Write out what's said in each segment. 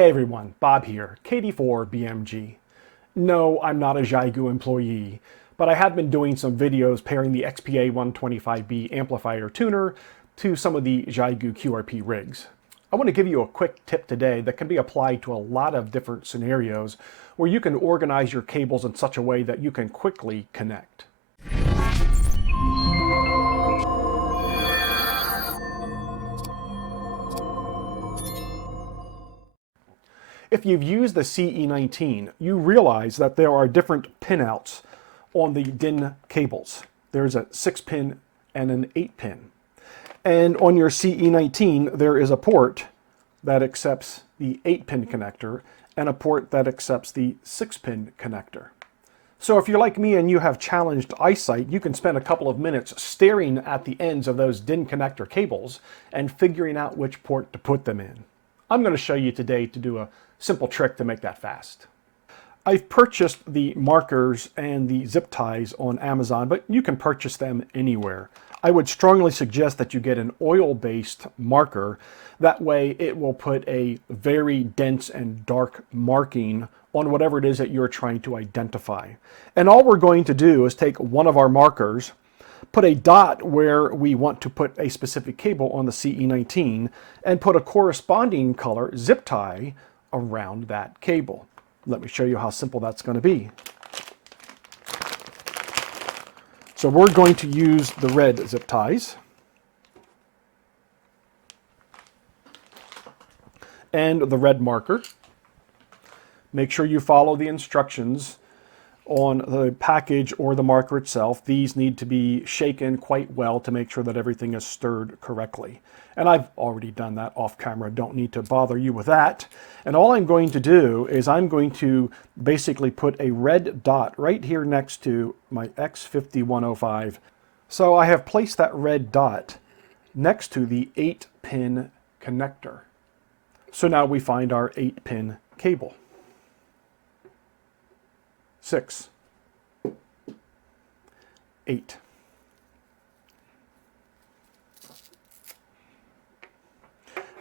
Hey everyone, Bob here, KD4BMG. No, I'm not a Xiegu employee, but I have been doing some videos pairing the XPA125B amplifier tuner to some of the Xiegu QRP rigs. I want to give you a quick tip today that can be applied to a lot of different scenarios where you can organize your cables in such a way that you can quickly connect. If you've used the CE-19, you realize that there are different pinouts on the DIN cables. There's a 6-pin and an 8-pin. And on your CE-19, there is a port that accepts the 8-pin connector and a port that accepts the 6-pin connector. So if you're like me and you have challenged eyesight, you can spend a couple of minutes staring at the ends of those DIN connector cables and figuring out which port to put them in. I'm going to show you today to do a simple trick to make that fast. I've purchased the markers and the zip ties on Amazon, but you can purchase them anywhere. I would strongly suggest that you get an oil-based marker. That way it will put a very dense and dark marking on whatever it is that you're trying to identify. And all we're going to do is take one of our markers, put a dot where we want to put a specific cable on the CE-19, and put a corresponding color zip tie around that cable. Let me show you how simple that's going to be. So we're going to use the red zip ties. And the red marker. Make sure you follow the instructions on the package or the marker itself. These need to be shaken quite well to make sure that everything is stirred correctly. And I've already done that off camera, don't need to bother you with that. And all I'm going to do is I'm going to basically put a red dot right here next to my X5105. So I have placed that red dot next to the 8-pin connector. So now we find our 8-pin cable. 6, 8.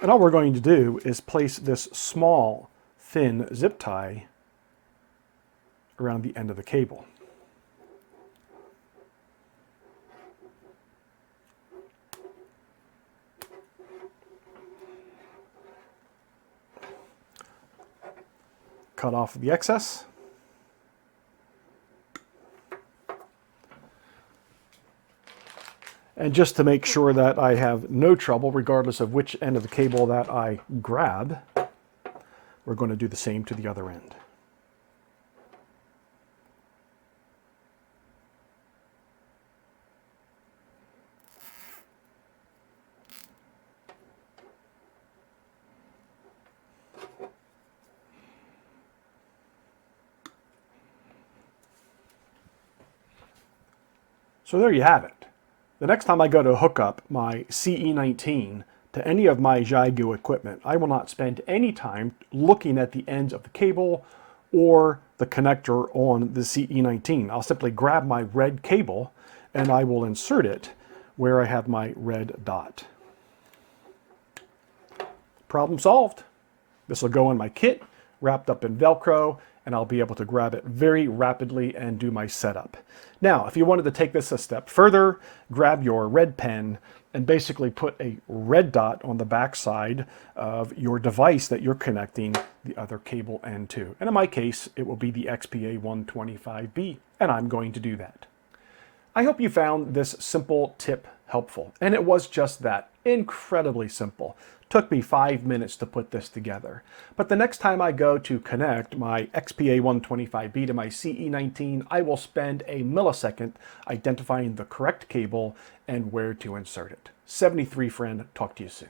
And all we're going to do is place this small, thin zip tie around the end of the cable. Cut off the excess. And just to make sure that I have no trouble, regardless of which end of the cable that I grab, we're going to do the same to the other end. So there you have it. The next time I go to hook up my CE-19 to any of my Xiegu equipment, I will not spend any time looking at the ends of the cable or the connector on the CE-19. I'll simply grab my red cable and I will insert it where I have my red dot. Problem solved. This will go in my kit, wrapped up in Velcro, and I'll be able to grab it very rapidly and do my setup. Now, if you wanted to take this a step further, grab your red pen and basically put a red dot on the back side of your device that you're connecting the other cable end to. And in my case, it will be the XPA125B, and I'm going to do that. I hope you found this simple tip helpful, and it was just that, incredibly simple. Took me 5 minutes to put this together. But the next time I go to connect my XPA125B to my CE-19, I will spend a millisecond identifying the correct cable and where to insert it. 73 friend, talk to you soon.